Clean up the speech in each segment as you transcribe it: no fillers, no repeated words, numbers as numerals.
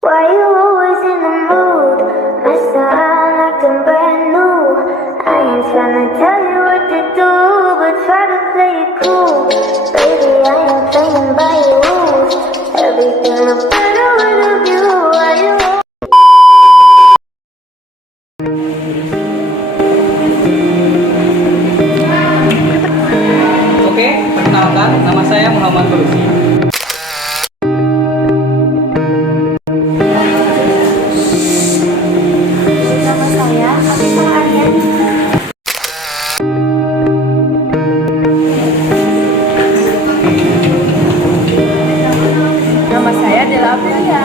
Why you always in the mood? Mess around acting brand new. I ain't tryna tell you what to do, but try to play it cool. Baby, I ain't playing by your rules. Everything looks better with a view. Why you Oke, perkenalkan, nama saya Muhammad Fauzi. Nama saya Afifah Aryani. Nama saya adalah Aprilia.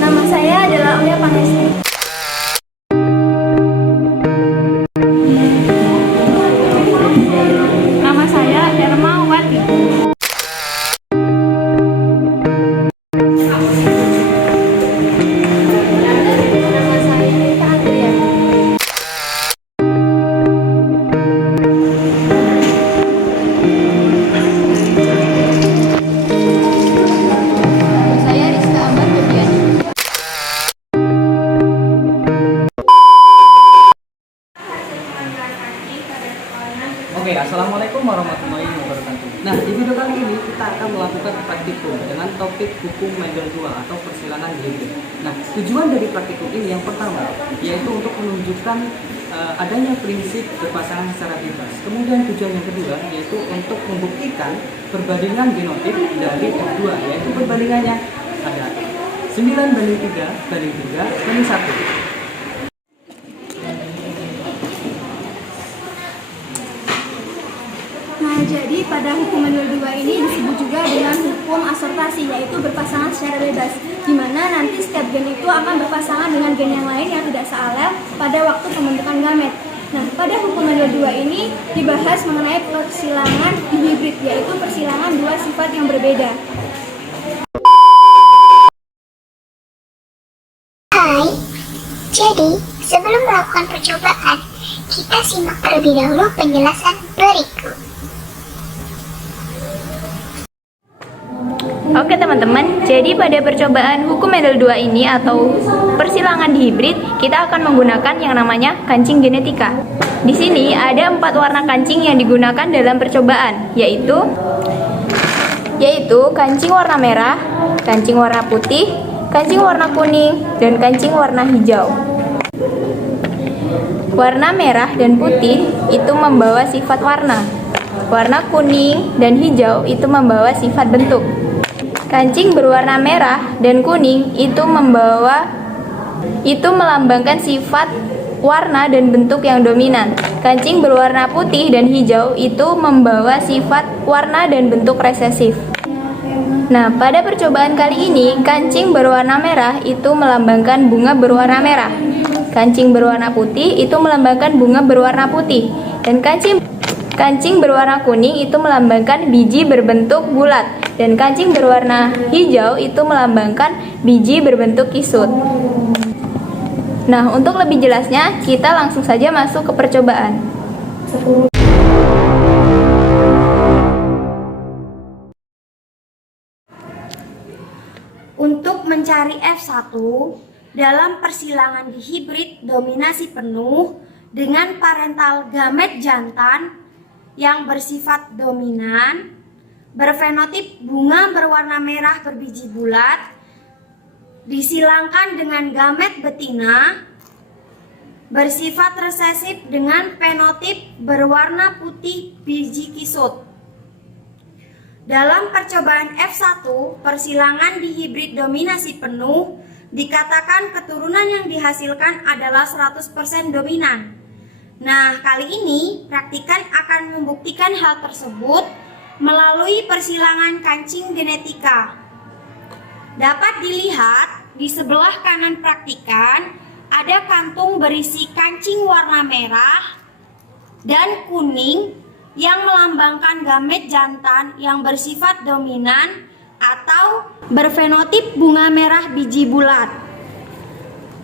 Nama saya adalah Uya Pangestu. Nama saya Hermawati. Nama saya Nita Andriani. Saya Rizka Ambar Febriani. Oke, assalamualaikum warahmatullahi wabarakatuh. Nah, di video kali ini kita akan melakukan praktikum dengan topik hukum medal 2 atau persilangan hibrid. Nah, tujuan dari praktikum ini yang pertama yaitu untuk menunjukkan adanya prinsip berpasangan secara bebas. Kemudian tujuan yang kedua yaitu untuk membuktikan perbandingan genotip dari F2, yaitu perbandingannya ada 9:3:3:1. Nah, jadi pada hukum medal 2 ini disebut juga dengan hukum asortasi, yaitu berpasangan secara bebas, di mana nanti setiap gen itu akan berpasangan dengan gen yang lain yang tidak sealel pada waktu pembentukan gamet. Nah, pada hukum medal 2 ini dibahas mengenai persilangan hibrid, yaitu persilangan dua sifat yang berbeda. Hai, jadi sebelum melakukan percobaan, kita simak terlebih dahulu penjelasan berikut. Oke teman-teman, jadi pada percobaan hukum medal 2 ini atau persilangan di hibrid, kita akan menggunakan yang namanya kancing genetika. Di sini ada 4 warna kancing yang digunakan dalam percobaan, yaitu kancing warna merah, kancing warna putih, kancing warna kuning, dan kancing warna hijau. Warna merah dan putih itu membawa sifat warna. Warna kuning dan hijau itu membawa sifat bentuk. Kancing berwarna merah dan kuning itu melambangkan sifat warna dan bentuk yang dominan. Kancing berwarna putih dan hijau itu membawa sifat warna dan bentuk resesif. Nah, pada percobaan kali ini, kancing berwarna merah itu melambangkan bunga berwarna merah. Kancing berwarna putih itu melambangkan bunga berwarna putih. Dan kancing berwarna kuning itu melambangkan biji berbentuk bulat. Dan kancing berwarna hijau itu melambangkan biji berbentuk kisut. Nah, untuk lebih jelasnya, kita langsung saja masuk ke percobaan. Untuk mencari F1 dalam persilangan di hibrid dominasi penuh dengan parental gamet jantan yang bersifat dominan, berfenotip bunga berwarna merah berbiji bulat, disilangkan dengan gamet betina, bersifat resesif dengan fenotip berwarna putih biji kisut. Dalam percobaan F1, persilangan di hibrid dominasi penuh, dikatakan keturunan yang dihasilkan adalah 100% dominan. Nah, kali ini praktikan akan membuktikan hal tersebut melalui persilangan kancing genetika. Dapat dilihat di sebelah kanan praktikan ada kantung berisi kancing warna merah dan kuning yang melambangkan gamet jantan yang bersifat dominan atau berfenotip bunga merah biji bulat.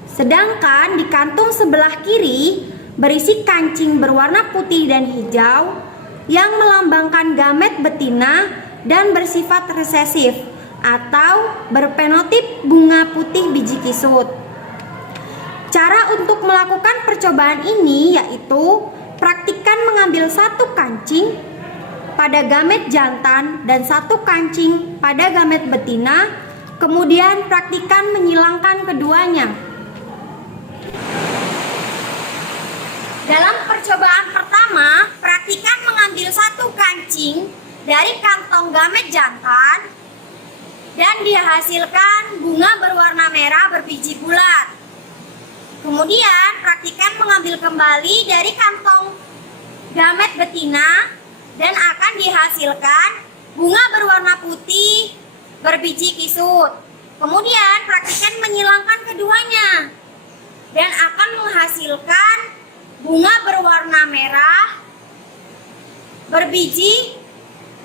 Sedangkan di kantung sebelah kiri berisi kancing berwarna putih dan hijau yang melambangkan gamet betina dan bersifat resesif atau berpenotip bunga putih biji kisut. Cara untuk melakukan percobaan ini yaitu praktikkan mengambil satu kancing pada gamet jantan dan satu kancing pada gamet betina, kemudian praktikkan menyilangkan keduanya. Dalam percobaan pertama, praktikkan mengambil satu kancing dari kantong gamet jantan dan dihasilkan bunga berwarna merah berbiji bulat. Kemudian, praktikkan mengambil kembali dari kantong gamet betina dan akan dihasilkan bunga berwarna putih berbiji kisut. Kemudian, praktikkan menyilangkan keduanya dan akan menghasilkan bunga berwarna merah berbiji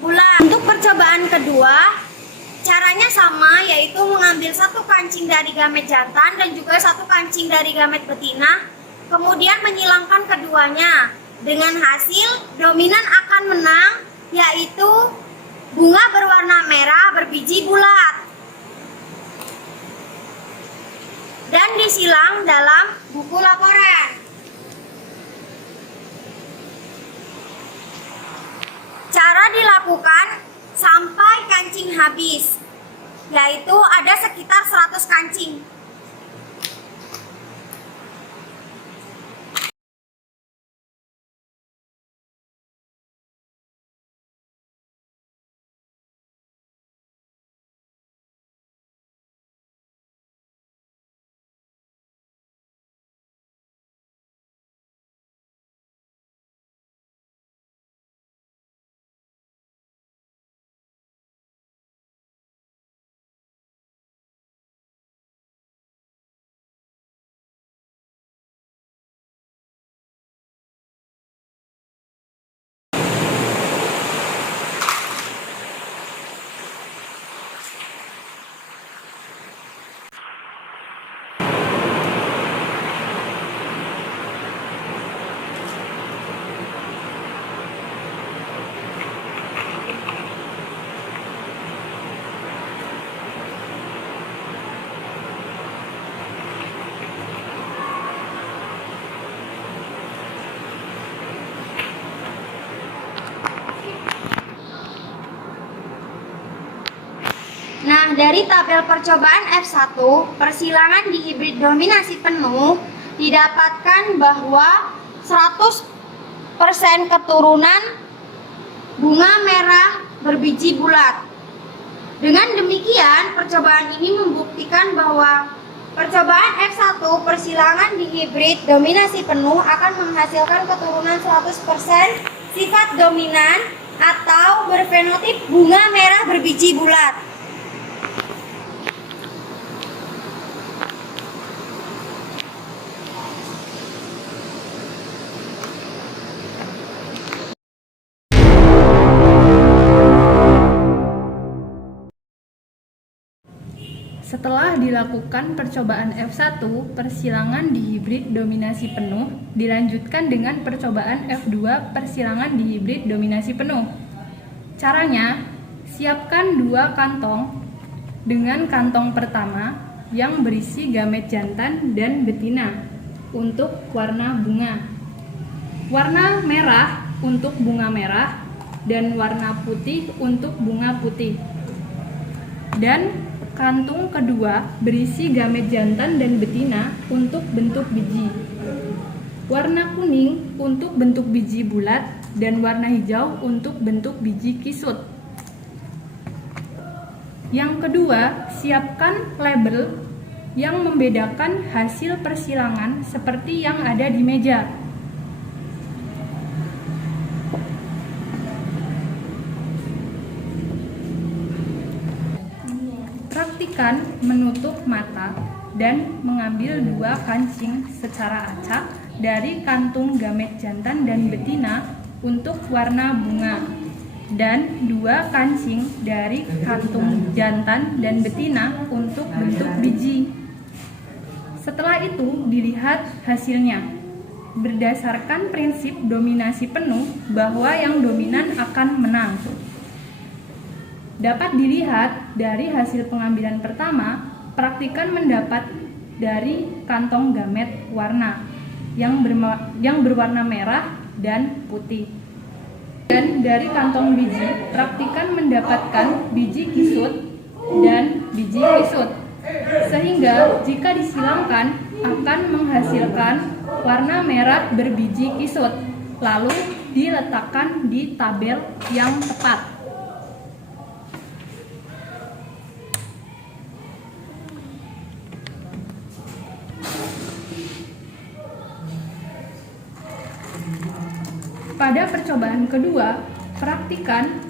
bulat. Untuk percobaan kedua, caranya sama, yaitu mengambil satu kancing dari gamet jantan dan juga satu kancing dari gamet betina, kemudian menyilangkan keduanya. Dengan hasil, dominan akan menang, yaitu bunga berwarna merah berbiji bulat dan disilang dalam buku laporan. Cara dilakukan sampai kancing habis, yaitu ada sekitar 100 kancing. Nah, dari tabel percobaan F1, persilangan di hibrid dominasi penuh didapatkan bahwa 100% keturunan bunga merah berbiji bulat. Dengan demikian, percobaan ini membuktikan bahwa percobaan F1 persilangan di hibrid dominasi penuh akan menghasilkan keturunan 100% sifat dominan atau berfenotip bunga merah berbiji bulat. Setelah dilakukan percobaan F1, persilangan di hibrid dominasi penuh, dilanjutkan dengan percobaan F2, persilangan di hibrid dominasi penuh. Caranya, siapkan 2 kantong dengan kantong pertama yang berisi gamet jantan dan betina untuk warna bunga, warna merah untuk bunga merah, dan warna putih untuk bunga putih. Dan kantung kedua berisi gamet jantan dan betina untuk bentuk biji, warna kuning untuk bentuk biji bulat, dan warna hijau untuk bentuk biji kisut. Yang kedua, siapkan label yang membedakan hasil persilangan seperti yang ada di meja. Praktikan menutup mata dan mengambil 2 kancing secara acak dari kantung gamet jantan dan betina untuk warna bunga dan 2 kancing dari kantung jantan dan betina untuk bentuk biji. Setelah itu dilihat hasilnya. berdasarkan prinsip dominasi penuh bahwa yang dominan akan menang. Dapat dilihat dari hasil pengambilan pertama, praktikan mendapat dari kantong gamet warna yang berwarna merah dan putih. Dan dari kantong biji, praktikan mendapatkan biji kisut dan biji kisut. Sehingga jika disilangkan akan menghasilkan warna merah berbiji kisut, lalu diletakkan di tabel yang tepat. Pada percobaan kedua, praktikan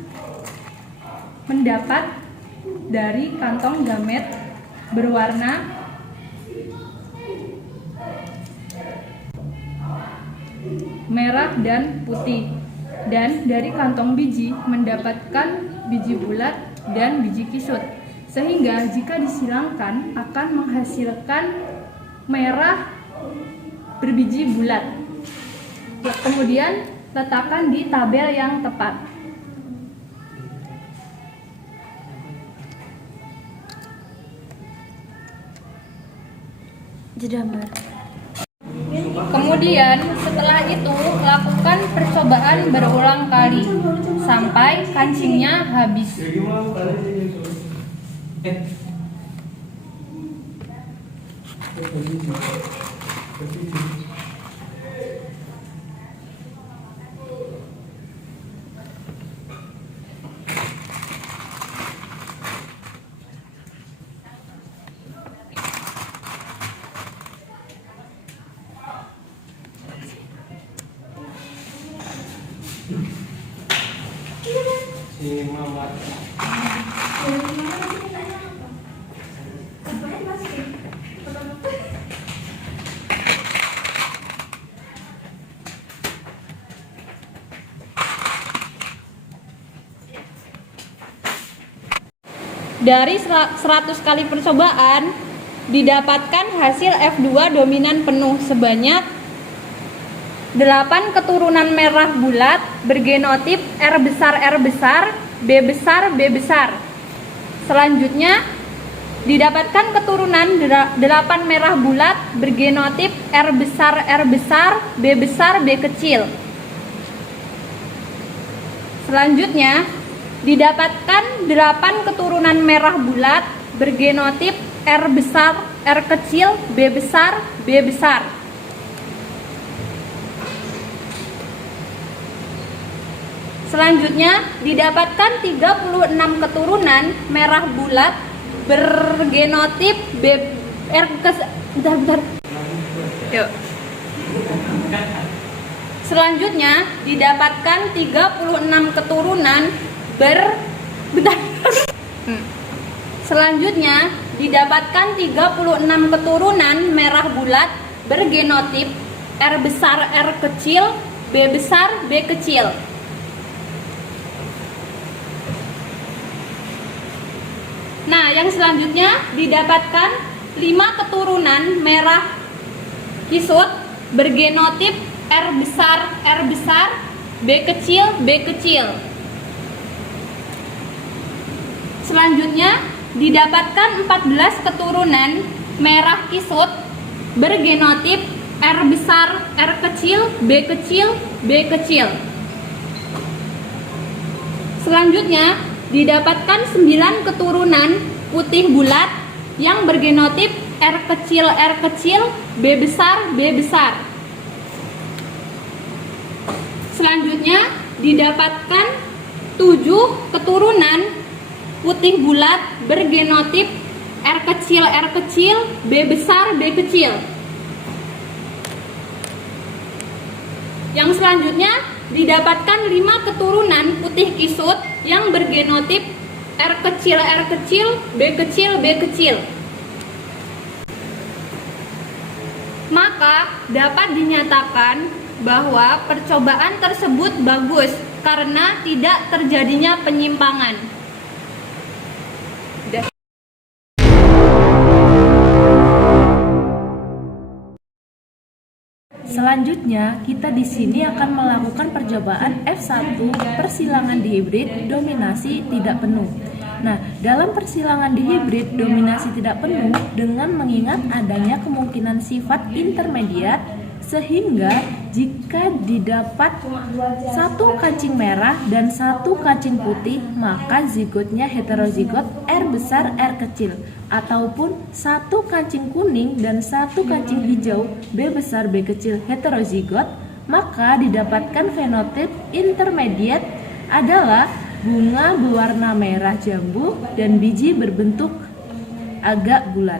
mendapat dari kantong gamet berwarna merah dan putih, dan dari kantong biji mendapatkan biji bulat dan biji kisut, sehingga jika disilangkan akan menghasilkan merah berbiji bulat. Kemudian letakkan di tabel yang tepat. Kemudian setelah itu lakukan percobaan berulang kali sampai kancingnya habis. Dari 100 kali percobaan didapatkan hasil F2 dominan penuh sebanyak 8 keturunan merah bulat bergenotip R besar, B besar. Selanjutnya didapatkan keturunan 8 merah bulat bergenotip R besar, B kecil. Selanjutnya didapatkan 8 keturunan merah bulat bergenotip R besar, R kecil, B besar. Selanjutnya didapatkan 36 keturunan merah bulat bergenotip Yuk. Selanjutnya didapatkan 36 keturunan Selanjutnya didapatkan 36 keturunan merah bulat bergenotip R besar, R kecil, B kecil. Nah, yang selanjutnya didapatkan 5 keturunan merah kisut bergenotip R besar, B kecil. Selanjutnya didapatkan 14 keturunan merah kisut bergenotip R besar, R kecil, B kecil. Selanjutnya didapatkan 9 keturunan putih bulat yang bergenotip R kecil, B besar. Selanjutnya didapatkan 7 keturunan putih bulat bergenotip R kecil, B kecil. Yang selanjutnya didapatkan 5 keturunan putih kisut yang bergenotip R kecil, B kecil. Maka dapat dinyatakan bahwa percobaan tersebut bagus karena tidak terjadinya penyimpangan. Selanjutnya, kita di sini akan melakukan percobaan F1 persilangan dihibrid dominasi tidak penuh. Nah, dalam persilangan dihibrid dominasi tidak penuh dengan mengingat adanya kemungkinan sifat intermediat, sehingga jika didapat satu kancing merah dan satu kancing putih, maka zigotnya heterozigot R besar R kecil, ataupun satu kancing kuning dan satu kancing hijau B besar B kecil heterozigot, maka didapatkan fenotip intermediate adalah bunga berwarna merah jambu dan biji berbentuk agak bulat.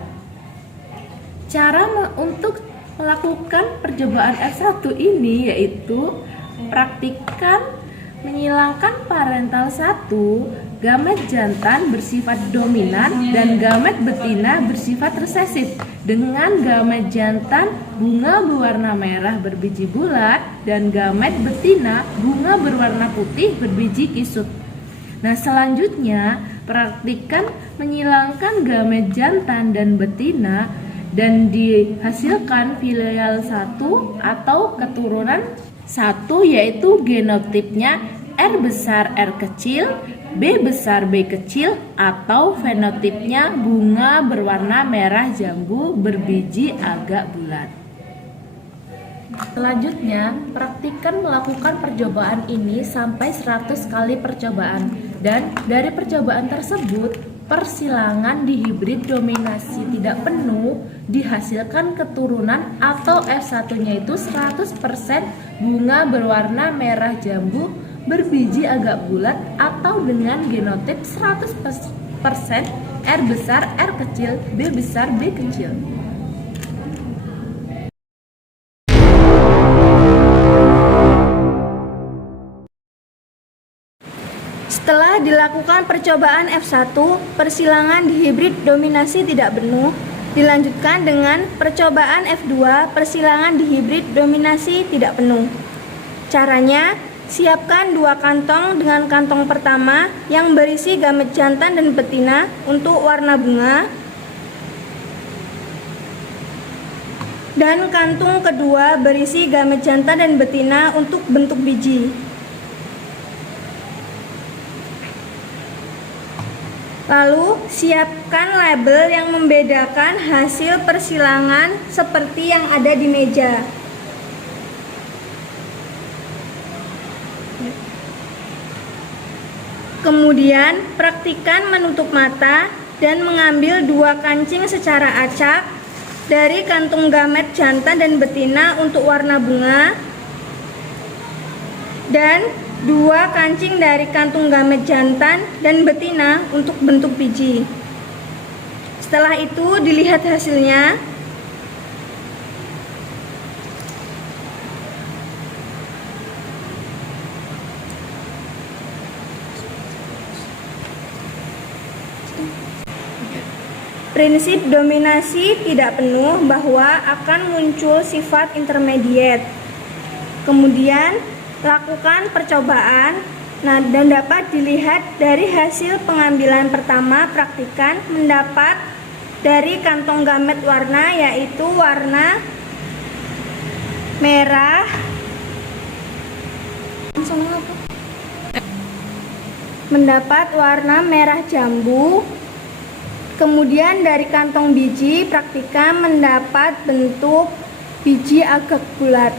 Cara untuk melakukan percobaan F1 ini yaitu praktikkan menyilangkan parental 1 gamet jantan bersifat dominan dan gamet betina bersifat resesif dengan gamet jantan bunga berwarna merah berbiji bulat dan gamet betina bunga berwarna putih berbiji kisut. Nah, selanjutnya praktikkan menyilangkan gamet jantan dan betina dan dihasilkan filial 1 atau keturunan 1 yaitu genotipnya R besar R kecil, B besar B kecil atau fenotipnya bunga berwarna merah jambu berbiji agak bulat. Selanjutnya, praktikkan melakukan percobaan ini sampai 100 kali percobaan dan dari percobaan tersebut persilangan dihibrid dominasi tidak penuh dihasilkan keturunan atau F1-nya itu 100% bunga berwarna merah jambu berbiji agak bulat atau dengan genotip 100% R besar R kecil B besar B kecil. Setelah dilakukan percobaan F1, persilangan dihibrid dominasi tidak penuh, dilanjutkan dengan percobaan F2, persilangan dihibrid dominasi tidak penuh. Caranya, siapkan 2 kantong dengan kantong pertama yang berisi gamet jantan dan betina untuk warna bunga, dan kantung kedua berisi gamet jantan dan betina untuk bentuk biji. Lalu, siapkan label yang membedakan hasil persilangan seperti yang ada di meja. Kemudian, praktikkan menutup mata dan mengambil 2 kancing secara acak dari kantung gamet jantan dan betina untuk warna bunga dan 2 kancing dari kantung gamet jantan dan betina untuk bentuk biji. Setelah itu dilihat hasilnya. Prinsip dominasi tidak penuh bahwa akan muncul sifat intermediate. Kemudian lakukan percobaan, dan dapat dilihat dari hasil pengambilan pertama. Praktikan mendapat dari kantong gamet warna yaitu warna merah, mendapat warna merah jambu. Kemudian dari kantong biji praktikan mendapat bentuk biji agak bulat.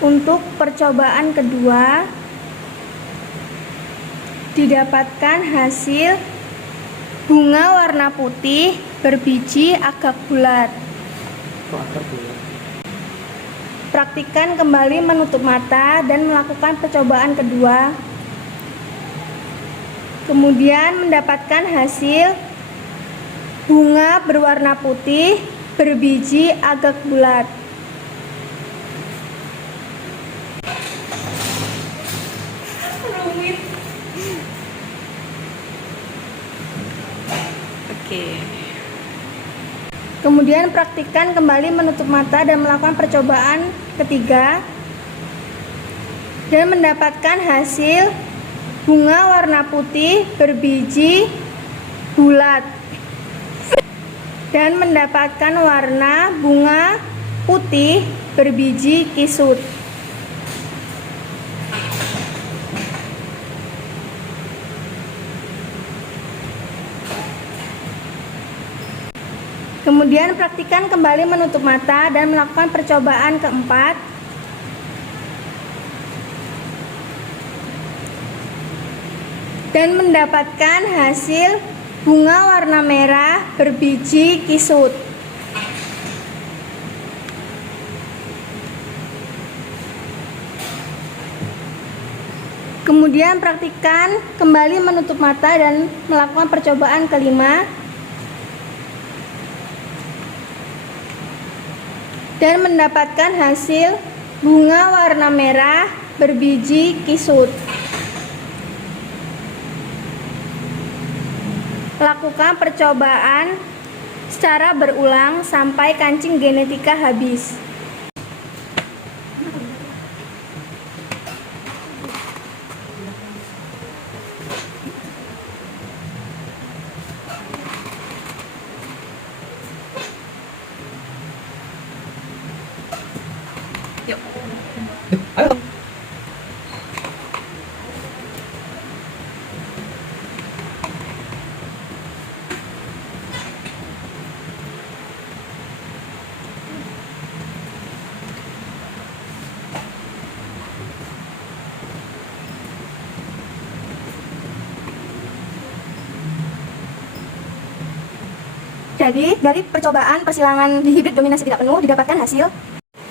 Untuk percobaan kedua didapatkan hasil bunga warna putih berbiji agak bulat. Praktikan kembali menutup mata dan melakukan percobaan kedua. Kemudian mendapatkan hasil bunga berwarna putih berbiji agak bulat. Kemudian praktikkan kembali menutup mata dan melakukan percobaan ketiga. dan mendapatkan hasil bunga warna putih berbiji bulat dan mendapatkan warna bunga putih berbiji kisut. Kemudian praktikan kembali menutup mata dan melakukan percobaan keempat. Dan mendapatkan hasil bunga warna merah berbiji kisut. Kemudian praktikan kembali menutup mata dan melakukan percobaan kelima. Dan mendapatkan hasil bunga warna merah berbiji kisut. Lakukan percobaan secara berulang sampai kancing genetika habis. Jadi, dari percobaan persilangan di hibrid dominasi tidak penuh didapatkan hasil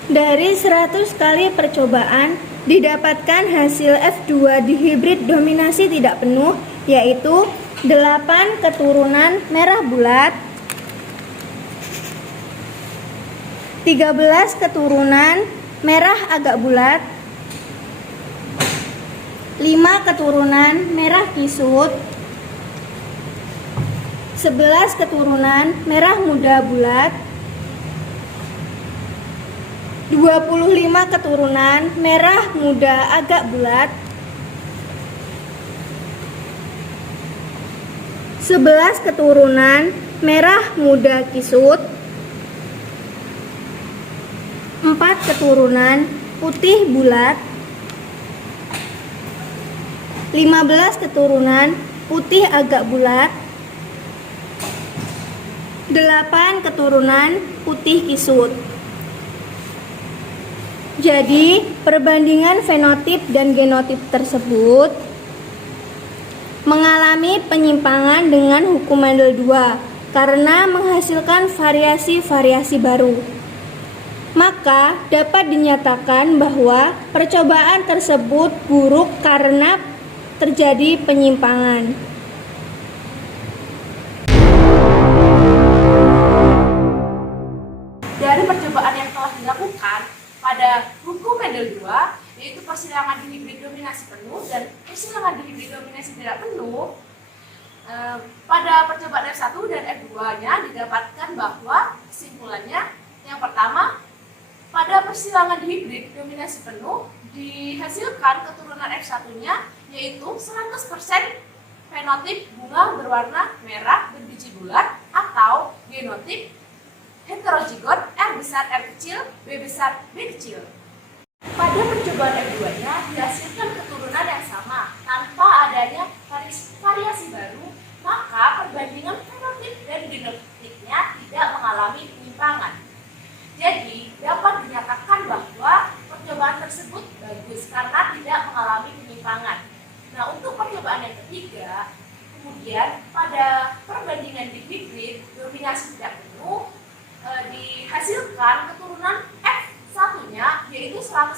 dari 100 kali percobaan didapatkan hasil F2 di hibrid dominasi tidak penuh, yaitu 8 keturunan merah bulat, 13 keturunan merah agak bulat, 5 keturunan merah kisut, 11 keturunan merah muda bulat, 25 keturunan merah muda agak bulat, 11 keturunan merah muda kisut, 4 keturunan putih bulat, 15 keturunan putih agak bulat, 8 keturunan putih kisut. Jadi, perbandingan fenotip dan genotip tersebut mengalami penyimpangan dengan hukum Mendel 2 karena menghasilkan variasi-variasi baru. Maka, dapat dinyatakan bahwa percobaan tersebut buruk karena terjadi penyimpangan. Dari percobaan yang telah dilakukan pada hukum Mendel 2, yaitu persilangan di hibrid dominasi penuh dan persilangan di hibrid dominasi tidak penuh, pada percobaan F1 dan F2-nya didapatkan bahwa kesimpulannya yang pertama, pada persilangan di hibrid dominasi penuh dihasilkan keturunan F1-nya yaitu 100% fenotip bunga berwarna merah berbiji bulat atau genotip heterozigot R besar R kecil, B besar B kecil. Pada percobaan F2-nya dihasilkan keturunan yang sama tanpa adanya variasi baru, maka perbandingan fenotip dan genotipnya tidak mengalami penyimpangan. Jadi, dapat dinyatakan bahwa percobaan tersebut bagus karena tidak mengalami penyimpangan. Nah, untuk percobaan yang ketiga, kemudian pada perbandingan di hibrid dominasi tidak penuh, dihasilkan keturunan F1-nya yaitu 100%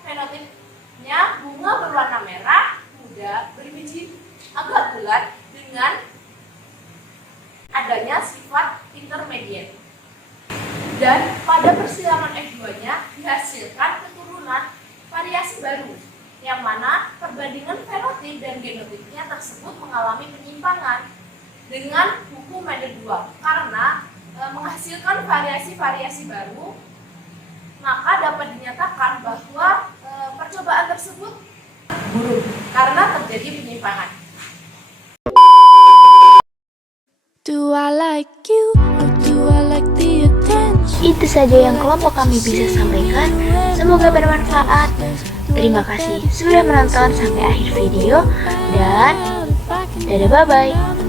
fenotipnya bunga berwarna merah muda berbiji agak bulat dengan adanya sifat intermediate. Dan pada persilangan F2-nya dihasilkan keturunan variasi baru yang mana perbandingan fenotip dan genotipnya tersebut mengalami penyimpangan dengan hukum Mendel 2 karena menghasilkan variasi-variasi baru, maka dapat dinyatakan bahwa percobaan tersebut buruk karena terjadi penyimpangan. Itu saja yang kelompok kami bisa sampaikan. Semoga bermanfaat. Terima kasih sudah menonton sampai akhir video dan dadah bye-bye.